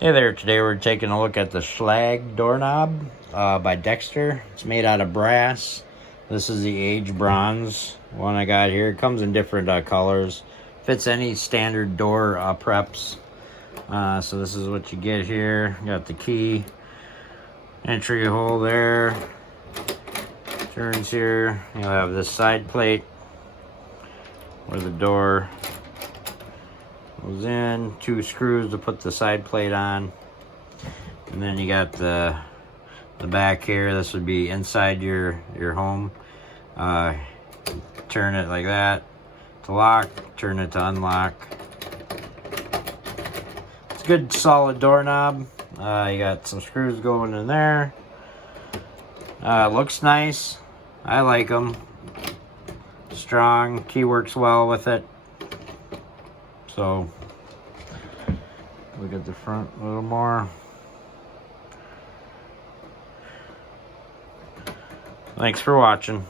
Hey there, today we're taking a look at the Schlage doorknob by Dexter. It's made out of brass. This is the aged bronze one I got here. It comes in different colors. Fits any standard door preps. So this is what you get here. You got the key, entry hole there. Turns here. You'll have this side plate where the door goes in, 2 screws to put the side plate on, and then you got the back here. This would be inside your home. Turn it like that to lock, turn it to unlock. It's a good solid doorknob. You got some screws going in there. Looks nice. I like them. Strong. Key works well with it. So, look at the front a little more. Thanks for watching.